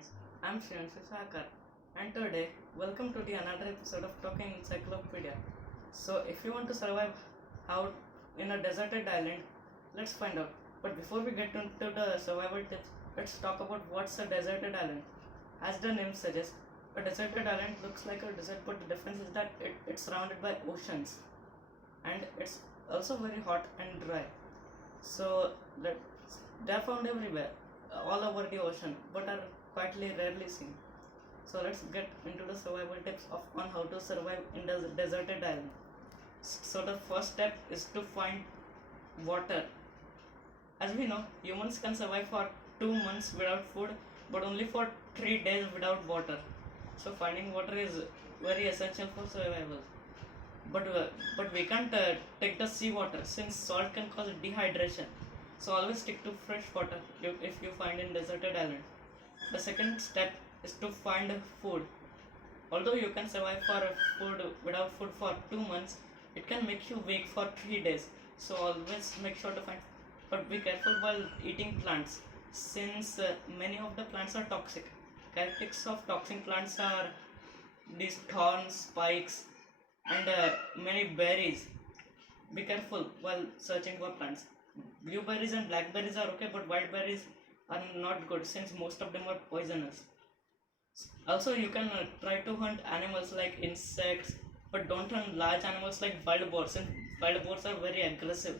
friends, I'm Shakar, and today, welcome to the another episode of Talking Encyclopedia. So, if you want to survive out in a deserted island, let's find out. But before we get into the survival tips, let's talk about what's a deserted island. As the name suggests, a deserted island looks like a desert, but the difference is that it's surrounded by oceans, and it's also very hot and dry. So, they're found everywhere, all over the ocean, but are quietly rarely seen. So let's get into the survival tips on how to survive in the deserted island. So the first step is to find water. As we know, humans can survive for 2 months without food, but only for 3 days without water. So finding water is very essential for survival. But we can't take the seawater since salt can cause dehydration. So always stick to fresh water if you find in deserted island. The second step is to find food. Although you can survive without food for 2 months, it can make you weak for 3 days. So always make sure to find. But be careful while eating plants, since many of the plants are toxic. Characteristics of toxic plants are these thorns, spikes, and many berries. Be careful while searching for plants. Blueberries and blackberries are okay, but white berries are not good since most of them are poisonous. Also, you can try to hunt animals like insects, but don't hunt large animals like wild boars, since wild boars are very aggressive.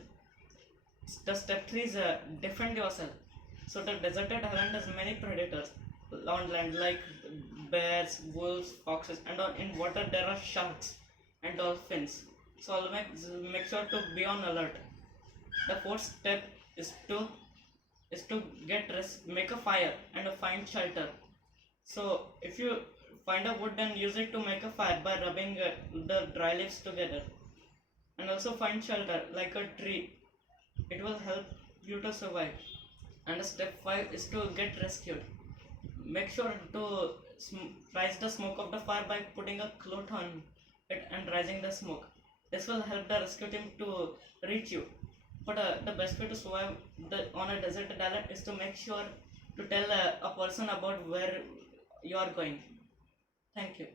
The step 3 is defend yourself. So the deserted island has many predators on land like bears, wolves, foxes, and in water there are sharks and dolphins. So always make sure to be on alert. The fourth step is to get rest, make a fire, and find shelter. So if you find a wood and use it to make a fire by rubbing the dry leaves together, and also find shelter like a tree. It will help you to survive. And step 5 is to get rescued. Make sure to rise the smoke of the fire by putting a cloth on it and rising the smoke. This will help the rescue team to reach you. But the best way to survive on a deserted island is to make sure to tell a person about where you are going. Thank you.